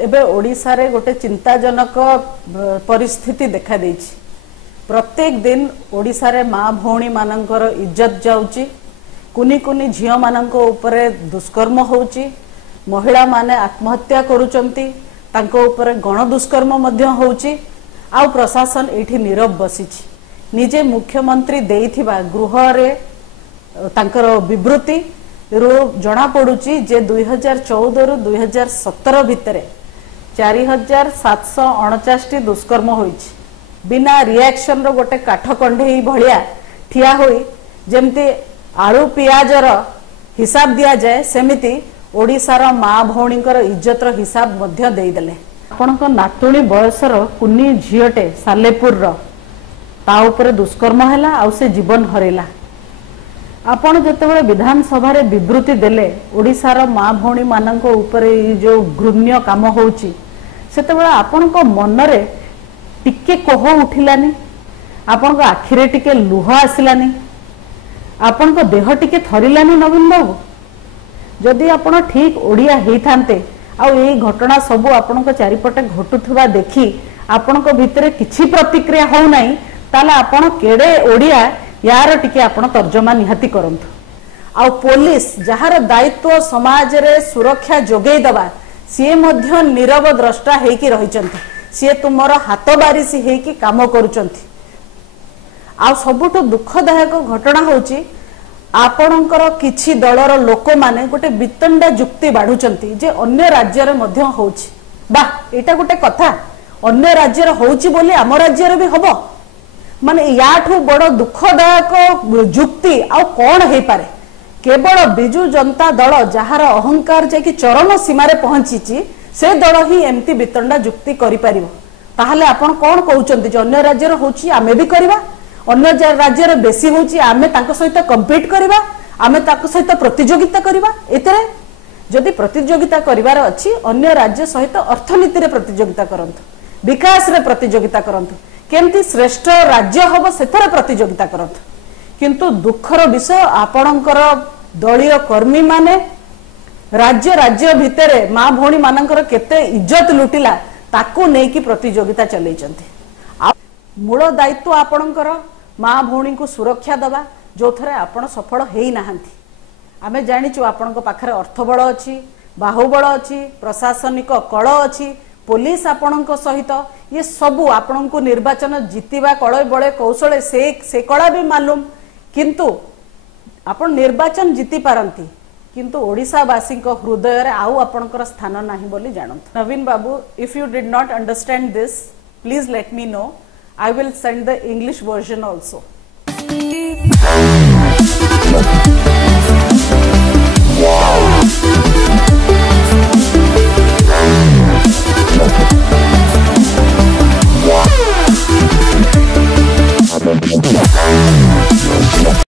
एबे ओडिशा रे गोटे चिंताजनक परिस्थिति देखा देछि। प्रत्येक दिन ओडिशा रे माँ भौणी मानकर इज्जत जाउची, कुनी कुनी झियो माननको उपरे दुष्कर्म होउची, महिला माने आत्महत्या करूचंती, तांको उपरे गण दुष्कर्म मध्य होउची। आ प्रशासन एठी नीरव बसिछि। निजे मुख्यमंत्री देइथिबा गृह रे तांकर विवृत्ति रो जना पड़ुची जे 2014 रु 2017 भितरे 4749 दुष्कर्म होइछि। बिना रिएक्शन रो गोटे काठ कंढेई भलिया ठिया होई जेमती आलू पियाजर हिसाब दिया जाए, सेमिति ओडिशार माँ भौणीकर इज्जतर हिसाब मध्य देई देले। आपणक नातुणी बयसर कुनी झियोटे सालेपुर ता उपरे दुष्कर्म हैला आउ से जीवन हरेला। आपण जतेबेले विधानसभा रे विवृत्ति देले ओडिशार माँ भौणी मानक उपरे जो घृण्य काम होउची, सेतेबेले आपणक मनरे टिके कोह उठिलानी, आपणक आखिरे टिके लुह आसिलानी, आपणक देह टिके थरिलानी। नवीन बाबू, जदि आपण ठीक ओडिया हेइथांते आ एई घटना सबु आपणक चारिपटे घटुथुवा देखि आपणक भितरे किछि प्रतिक्रिया हो नाही, ताला आपण केडे ओडिया यार टिके आपण तर्जमा निहाती करंतु। आ पुलिस जहार दायित्व समाज रे सुरक्षा जोगै दबा, सी मध्य नीरव द्रष्टा हेकी रहिचंती। सी तुमर हाथ बारिसी हेकी काम करूचंती। आ सबुठो दुखदायक घटना होची आपणकर किछि दलर लोक माने गोटे वितंडा जुक्ति बाढुचंती जे अन्य राज्य रे मध्य होची। बा एटा गोटे कथा, अन्य राज्य रे होची बोली आम राज्य रे भी हबो, माने याठू बड़ दुखदायक जुक्ति आ कोन हे पारे। केवल बिजु जनता दल जहार अहंकार जे चरम सीमा रे पहुंचीची, से दल ही एमती वितंडा जुक्ति करि परिबो। ताहले आपण कोन कहउचंती जे अन्य राज्य रे होची आमे भी करबा, अन्य राज्य रे बेसी होची आमे तांको सहित कंपीट करबा, आमे तांको सहित प्रतियोगिता करबा। एतरे जदि प्रतियोगिता करिवार अछि, अन्य राज्य सहित अर्थनीति रे प्रतियोगिता करंतु, विकास रे प्रतियोगिता करंतु, केमती श्रेष्ठ राज्य हबो सेथरे प्रतियोगिता करंतु। किंतु दुखर विषय आपणकर दलीय कर्मी माने राज्य राज्य भितरे माँ भौणी मानकर केते इज्जत लुटिला ताकू नेकी प्रतियोगिता चलैचंती। मूल दायित्व आपणकर माँ भौणी को सुरक्षा दबा, जो थरे आपण सफल हेई नाहंती। आमे जानिचु आपणक पाखरे अर्थबल अछि, बाहुबल अछि, प्रशासनिक कळ अछि, पुलिस आपणक सहित ये सबु आपणको निर्वाचन जितिबा कळ बळे कौशल से कळा भी मालूम। किंतु आपण निर्वाचन जिति पारंती, किंतु ओडिशावासी हृदय रे आउ आपणकर स्थान नाही बोली जानंत। Naveen Babu, if you did not understand this, please let me know. I will send the English version also.